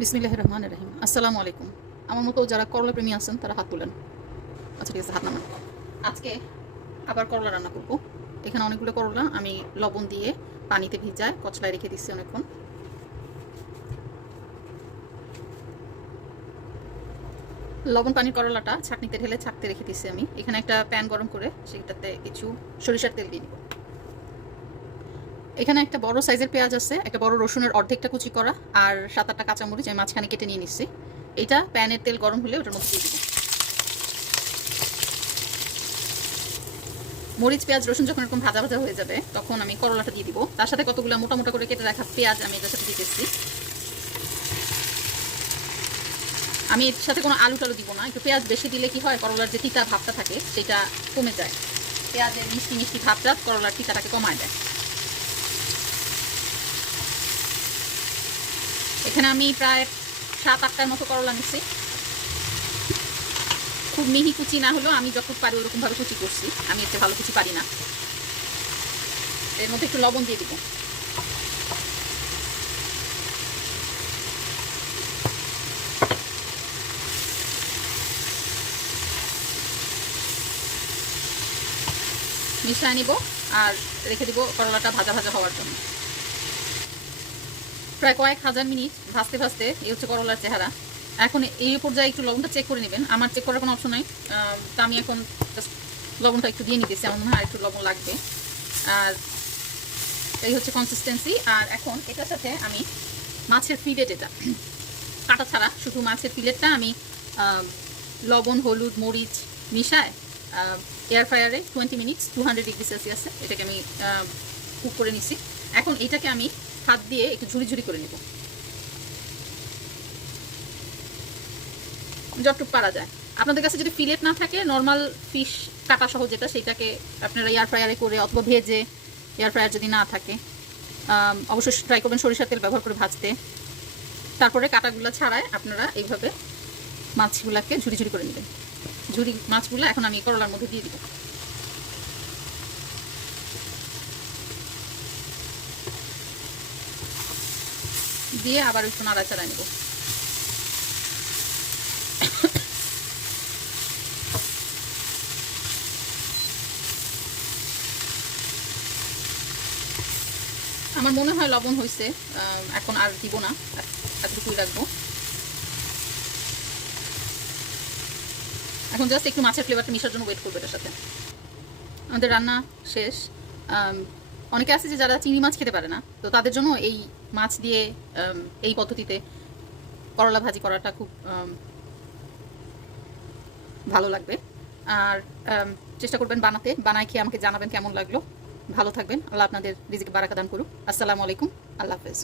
বিসমিল্লাহির রহমানির রহিম। আসসালামু আলাইকুম। আমার মতো যারা করলা প্রেমী আছেন তারা হাত তুলেন। আচ্ছা ঠিক আছে, হাত নামান। আজকে আবার করলা রান্না করব। এখানে অনেকগুলো করলা আমি লবণ দিয়ে পানিতে ভিজায় কচলায় রেখে দিচ্ছি অনেকক্ষণ। লবণ পানির করলাটা ছাঁকনিতে ঢেলে ছাঁকতে রেখে দিচ্ছি আমি। এখানে একটা প্যান গরম করে সেটাতে কিছু সরিষার তেল দিয়ে নিব। এখানে একটা বড় সাইজের পেঁয়াজ আছে, একটা বড় রসুনের অর্ধেকটা কুচি করা, আর 7-8টা কাঁচামরিচ আমি মাঝখানে কেটে নিয়ে নিচ্ছি। এটা প্যানের তেল গরম হলে ওটার মধ্যে দিয়ে দিব। মরিচ পেঁয়াজ রসুন যখন এরকম ভাজা ভাজা হয়ে যাবে তখন আমি করলাটা দিয়ে দিব। তার সাথে কতগুলো মোটা মোটা করে কেটে রাখা পেঁয়াজ আমি এটার সাথে দিতেছি। আমি এর সাথে কোনো আলু টালু দিব না। একটু পেঁয়াজ বেশি দিলে কি হয়, করলার যে তিতা ভাবটা থাকে সেটা কমে যায়। পেঁয়াজের মিষ্টি মিষ্টি ভাবটা করলার তিতাটাকে কমায় দেয়। এখানে আমি প্রায় 7-8টার মতো করলা নিচ্ছি। খুব মিহি কুচি না হলেও আমি যতটুকু পারি ওরকমভাবে কুচি করছি। আমি এতে ভালো কুচি পারি না। এর মধ্যে একটু লবণ দিয়ে দিব। মিশিয়ে নিব আর রেখে দিব করলাটা ভাজা ভাজা হওয়ার জন্য। প্রায় কয়েক হাজার মিনিট ভাজতে ভাজতে এই হচ্ছে করলার চেহারা। এখন এই পর্যায়ে একটু লবণটা চেক করে নেবেন। আমার চেক করার কোনো অপশন নাই। তা আমি এখন জাস্ট লবণটা একটু দিয়ে নিতেছি। আমার মনে হয় আর একটু লবণ লাগবে। আর এই হচ্ছে কনসিস্টেন্সি। আর এখন এটার সাথে আমি মাছের ফিলেট, এটা কাটা ছাড়া শুধু মাছের ফিলেটটা আমি লবণ হলুদ মরিচ মিশায় এয়ার ফ্রায়ারে 20 মিনিটস 200 ডিগ্রি সেলসিয়াসে এটাকে আমি কুক করে নিছি। এখন এটাকে আমি হাত দিয়ে একটু ঝুরি ঝুরি করে নেব যতটুকু পারা যায়। আপনাদের কাছে যদি ফিলেট না থাকে, নর্মাল ফিশ কাটা সহ যেটা, সেটাকে আপনারা এয়ার ফ্রায়ারে করে অথবা ভেজে, এয়ার ফ্রায়ার যদি না থাকে অবশ্যই ট্রাই করবেন সরিষার তেল ব্যবহার করে ভাজতে। তারপরে কাটাগুলো ছাড়ায় আপনারা এইভাবে মাছগুলোকে ঝুরি ঝুরি করে নেবেন। ঝুরি মাছগুলো এখন আমি করলার মধ্যে দিয়ে দিব। দিয়ে আবার একটু নাড়াচাড়া নেব। আমার মনে হয় লবণ হয়েছে, এখন আর দিব না, এতটুকুই রাখবো। এখন জাস্ট একটু মাছের ফ্লেভারটা মিশার জন্য ওয়েট করবো এটার সাথে। আমাদের রান্না শেষ। অনেকে আছে যে যারা চিংড়ি মাছ খেতে পারে না, তো তাদের জন্য এই মাছ দিয়ে এই পদ্ধতিতে করলা ভাজি করাটা খুব ভালো লাগবে। আর চেষ্টা করবেন বানাতে, বানায় খেয়ে আমাকে জানাবেন কেমন লাগলো। ভালো থাকবেন, আল্লাহ আপনাদের রিজিকে বারাকা দান করুক। আসসালামু আলাইকুম, আল্লাহ হাফেজ।